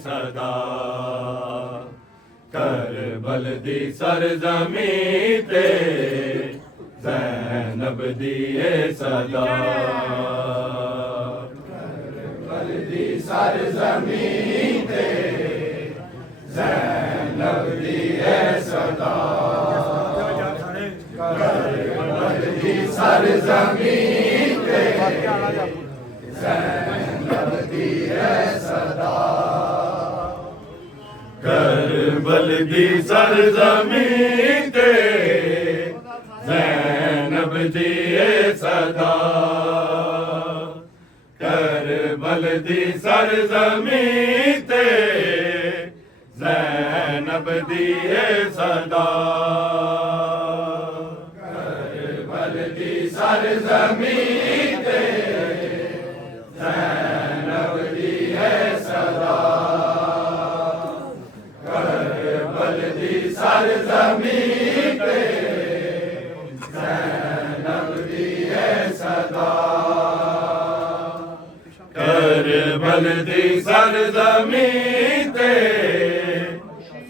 सदा करबल दी सरजमी ते ज़ैनब दिए सदा करबल दी सरजमी ते ज़ैनब दिए सदा करबल दी सरजमी ते ज़ैनब दिए सदा करबल दी सरजमीं ते ज़ैनब दिए सदा करबल दी सरजमीं ते ज़ैनब दिए सदा करबल दी सरजमीं ते ज़ैनब दिए सदा सरजमीं पे ज़ैनब दिए सदा करबल दी सरजमीं पे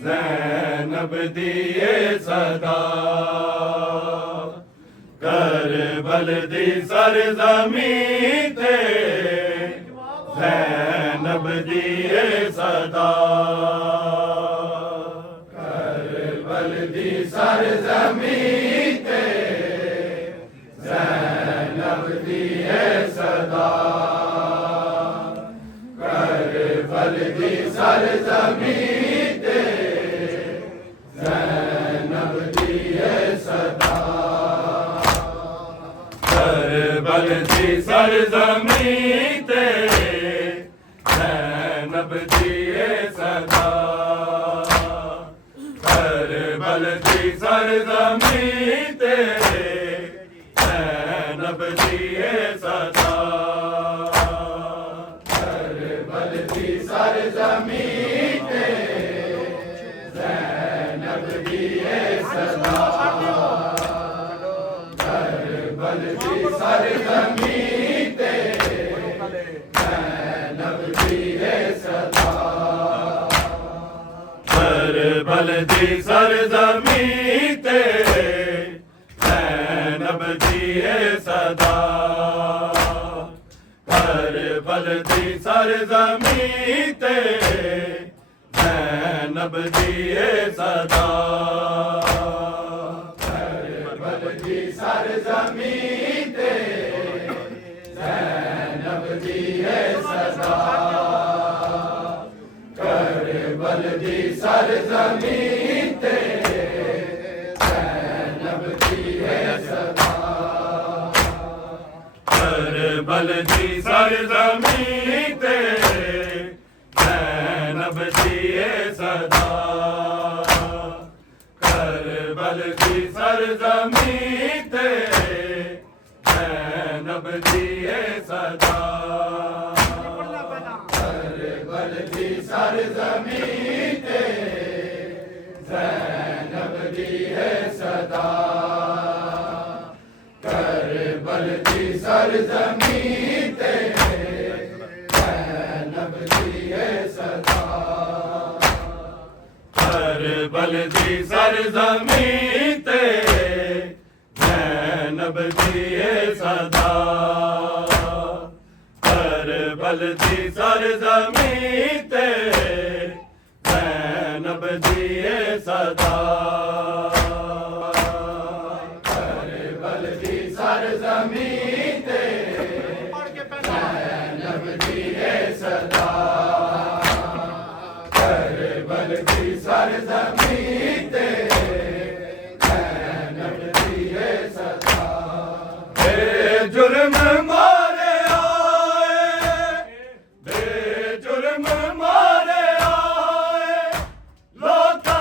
ज़ैनब दिए सदा करबल दी सरजमीं पे ज़ैनब दिए सदा दी सरजमीं ते ज़ैनब दिए सदा सरजमीं ते ज़ैनब दिए सदा करबल दी सरजमीं ते ज़ैनब दिए सदा करबल दी सरजमीं ते ज़ैनब दिए सदा करबल दी सरजमीं ते ज़ैनब दिए सदा करबल दी सरजमीं ते ज़ैनब दिए सदा करबल दी सरजमीं ते ज़ैनब दिए सदा करबल दी सरजमीं ते ज़ैनब दिए सदा करबल दी सरजमीं ते ज़ैनब दिए सदा करबल दी सरजमीं ते ज़ैनब दिए सदा करबल दी सरजमीं ते ज़ैनब दिए सदा करबल दी सरजमीं ते ज़ैनब दिए सदा करबल दी सरजमीं ते ज़ैनब दिए सदा करबल दी सरजमीं ते ज़ैनब दिए सदा करबल दी सरजमीं ते ज़ैनब दिए सदा करबल दी सरजमीं ते ज़ैनब दिए सदा करबल दी सरजमीं ते ज़ैनब दिए सदा बेजुर्म मारे आए बेजुर्म मारे आए लोका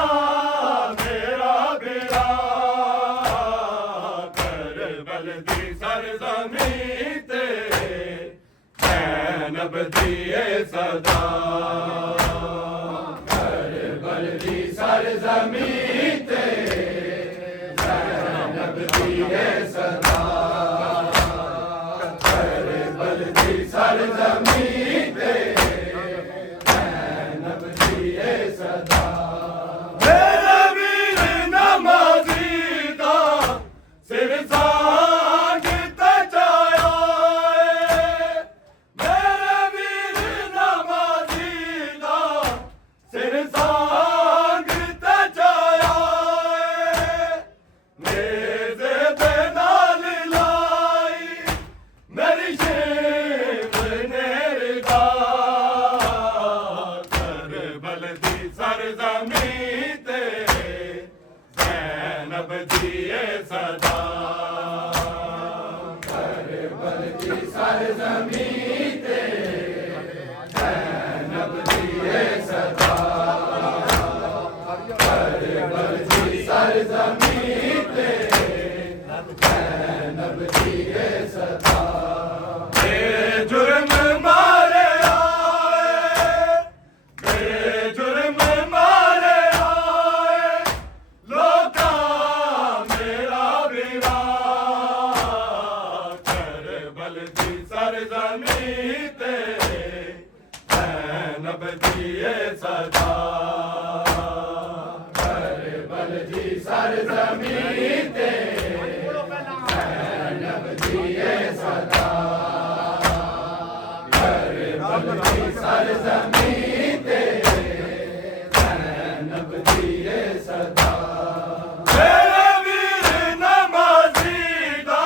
मेरा बेड़ा करबल दी सरजमीं ते ज़ैनब दिए सदा करबल दी सरजमीं ते ज़ैनब दिए सदा करबल दी सरजमीं ते ज़ैनब दिए सदा मेरा वीर नमाज़ी दा सिर सांग ते जाया मेरा वीर नमाज़ी दा सिर सांग ते जाया नेज़े दे नाल लाई मेरी शेव नेरदा करबल दी सरजमीं ते ज़ैनब दिए सदा करबल दी सरजमीं ते ज़ैनब दिए सदा करबल दी सरजमीं ते ज़ैनब दिए सदा बेजुर्म मारे आए बेजुर्म मारे आए लोका मेरा बेड़ा करबल दी सरजमीं ते ज़ैनब दिए सदा करबल दी सरजमीं ते ज़ैनब दिए सदा करबल दी सरजमीं ते ज़ैनब दिए सदा मेरे वीर नमाज़ी दा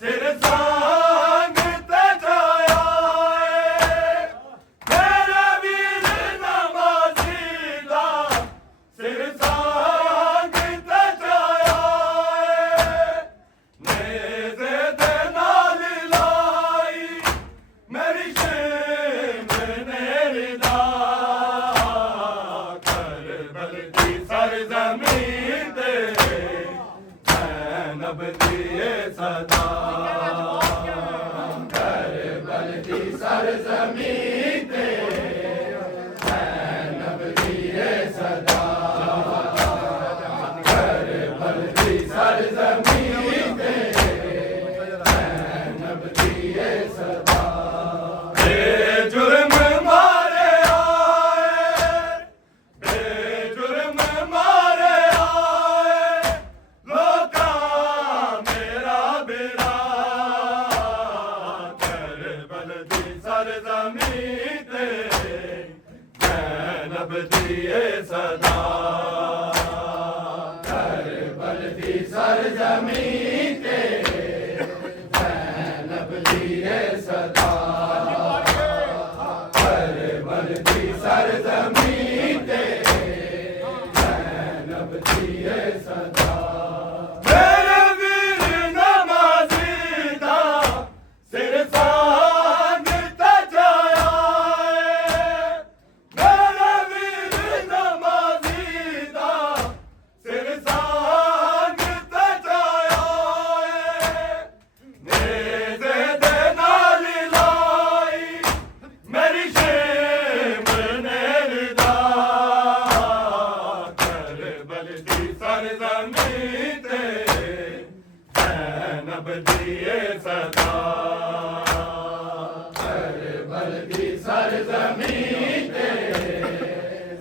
सिर सांग ते जाया मेरे वीर नमाज़ी दा सिर सांग ते जाया नेज़े दे नाल लाई बलदी सरजमी ते ज़ैनब दिए सदा कर बलदी सरजमी ते ज़ैनब दिए सदा बेजुर्म मारे आए बेजुर्म मारे आए लोका मेरा बिरा कर बलदी सरजमी ते ज़ैनब दिए सदा कर बलदी सरजमी ते ज़ैनब दिए सदा कर बलदी सरजमी ते ज़ैनब दिए सदा मेरे वीर नमाज़ी दा सिर सांग तजाया मेरे वीर नमाज़ी दा सिर सांग तजाया नेज़े दे नाल लाई मेरी शेम ने रिदा कर बलदी सरजमी ते ज़ैनब दिए सदा कर बलदी सरजमी ते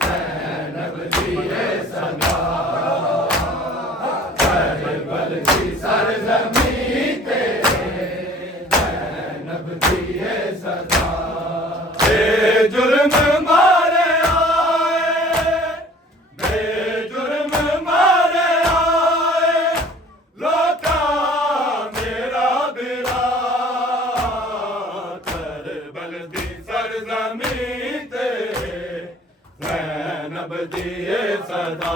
ज़ैनब दिए सदा कर बलदी सरजमी ते ज़ैनब दिए सदा बेजुर्म मारे आए बेजुर्म मारे आए लोका मेरा बिरा कर बलदी सरजमी ते ज़ैनब दिए सदा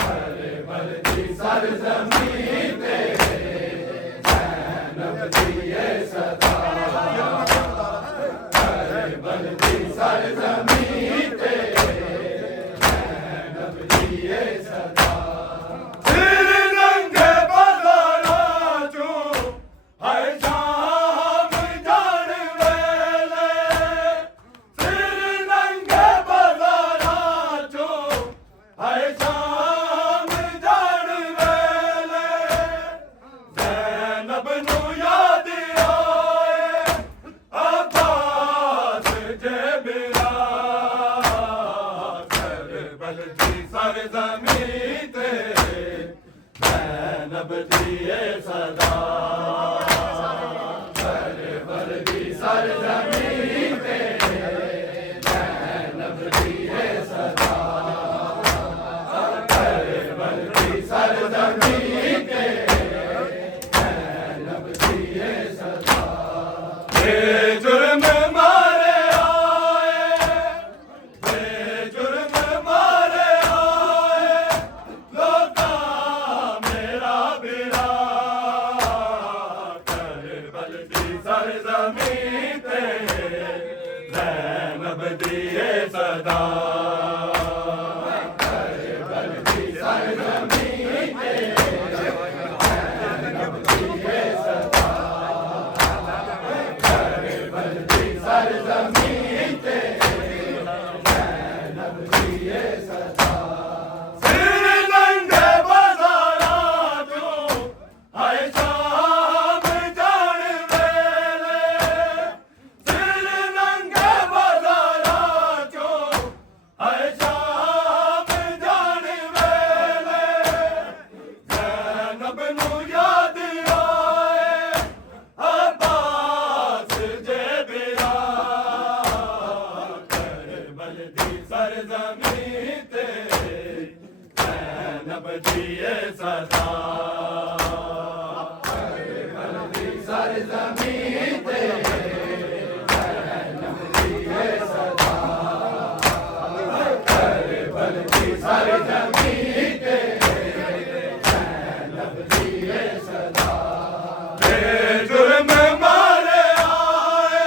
कर बलदी सरजमी ते ज़ैनब दिए सदा बलदी सरजमी ते ज़ैनब दिए सदा सिर नंगे बाज़ारां चों हाय शाम जान वेले सिर नंगे बाज़ारां चों हाय शाम जान वेले ज़ैनब नूं याद आए अब्बास जे बिरा कर बलदी सरजमी ते ज़ैनब दिए सदा कर बलदी सरजमी ते ज़ैनब दिए सदा कर बलदी सरजमी ते ज़ैनब दिए सदा बेजुर्म मारे आए बेजुर्म मारे आए लोका मेरा बिरा कर बलदी सरजमी ते ज़ैनब दिए सदा कर बलदी सरजमी ते ज़ैनब दिए सदा कर बलदी सरजमी ते ज़ैनब दिए सदा सिर नंगे बाज़ारां चों हाय शाम जान वेले सिर नंगे बाज़ारां चों हाय शाम जान वेले ज़ैनब नूं याद आए अब्बास जे बिरा कर बलदी सरजमी ते ज़ैनब दिए सदा कर बलदी सरजमी ते ज़ैनब दिए सदा कर बलदी सरजमी ते ज़ैनब दिए सदा बेजुर्म मारे आए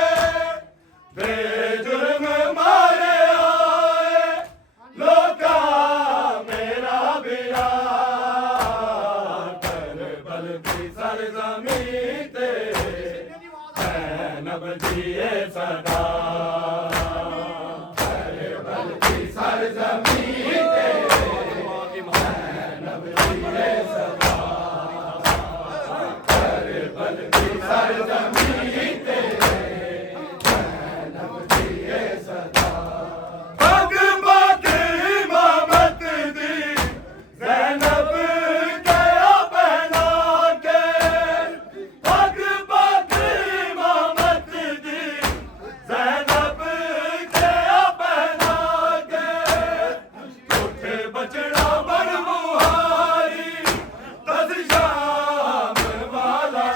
बेजुर्म मारे आए लोका मेरा बिरा ज़ैनब जिए सदा करबल की सरज़मीं ते ज़ैनब जिए सदा करबल की सरज़मीं ते ज़ैनब जिए सदा पग बाके इमामत दी ज़ैनब गया पहना के पग बाके इमामत दी ज़ैनब गया पहना के उठे बचड़ा बड़ मुहारी दस शाम वाला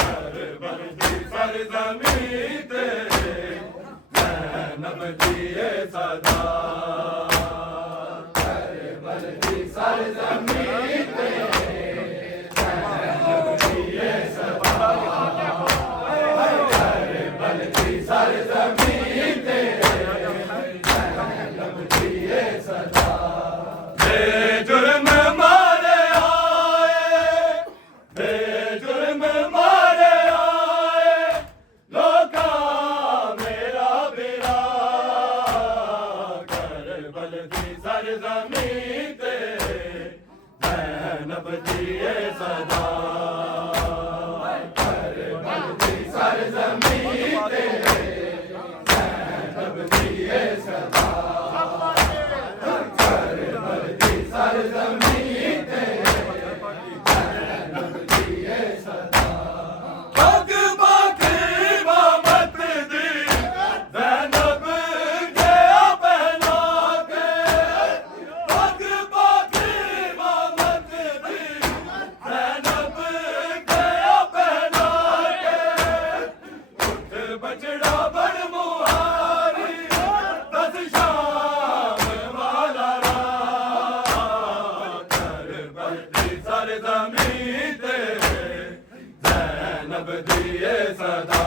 करबल की सरज़मीं ते ज़ैनब जिए सदा करबल की सरज़मीं ते ज़ैनब जिए सदा करबल की सरज़मीं ते ज़ैनब जिए सदा बेजुर्म मारे आए बेजुर्म मारे आए लोका मेरा बिरा करबल की सरज़मीं ते ज़ैनब जिए सदा करबल की सरज़मीं ते ज़ैनब जिए सदा करबल की सरज़मीं ते ज़ैनब जिए सदा पग बाके इमामत दी ज़ैनब गया पहना के पग बाके इमामत दी ज़ैनब गया पहना के उठ बचड़ा बड़ मुहारी दस शाम वाला करबल की सरज़मीं ते ज़ैनब जिए सदा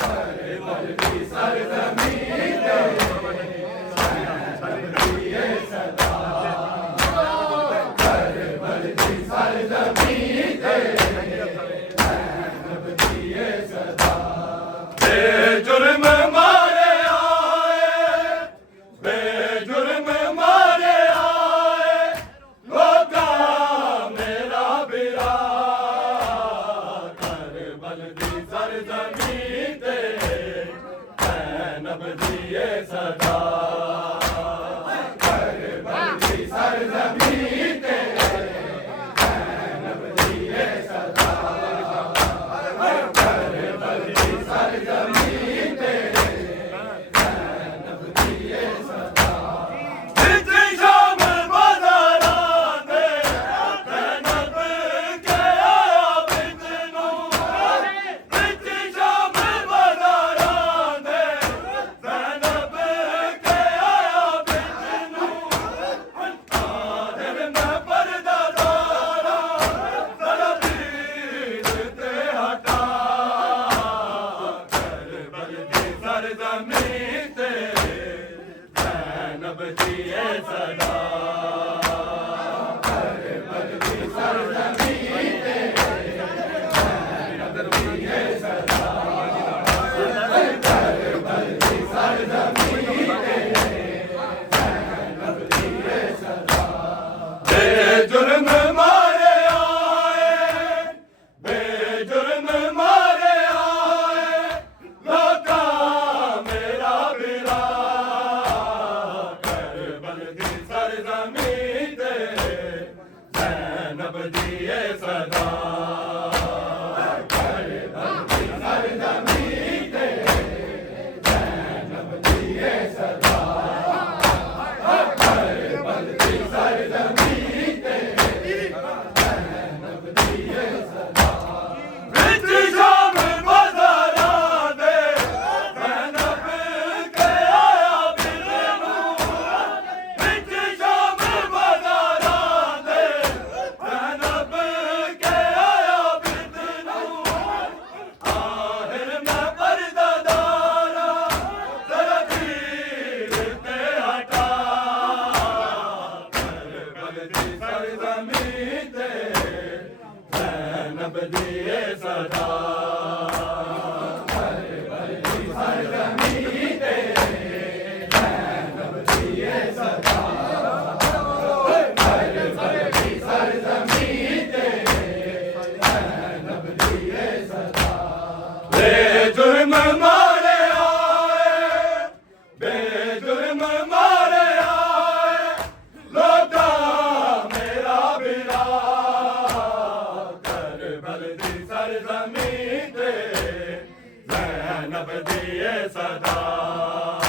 करबल की सरज़मीं ते ज़ैनब जिए सदा करबल की सरज़मीं ते ज़ैनब जिए सदा बेजुर्म मारे आए बेजुर्म मारे आए लोका मेरा बिरा करबल की सरज़मीं ਦੀਏ ਸਦਾ ਬੇਜੁਰਮ ਮਾਰੇ ਆਏ ਬੇਜੁਰਮ ਮਾਰੇ ਆਏ ਲੋਟਾ ਮੇਰਾ ਵੀਰਾ ਕਰਬਲ ਦੀ ਸਰਜ਼ਮੀਨ ਤੇ ਜ਼ੈਨਬ ਦੀਏ ਸਦਾ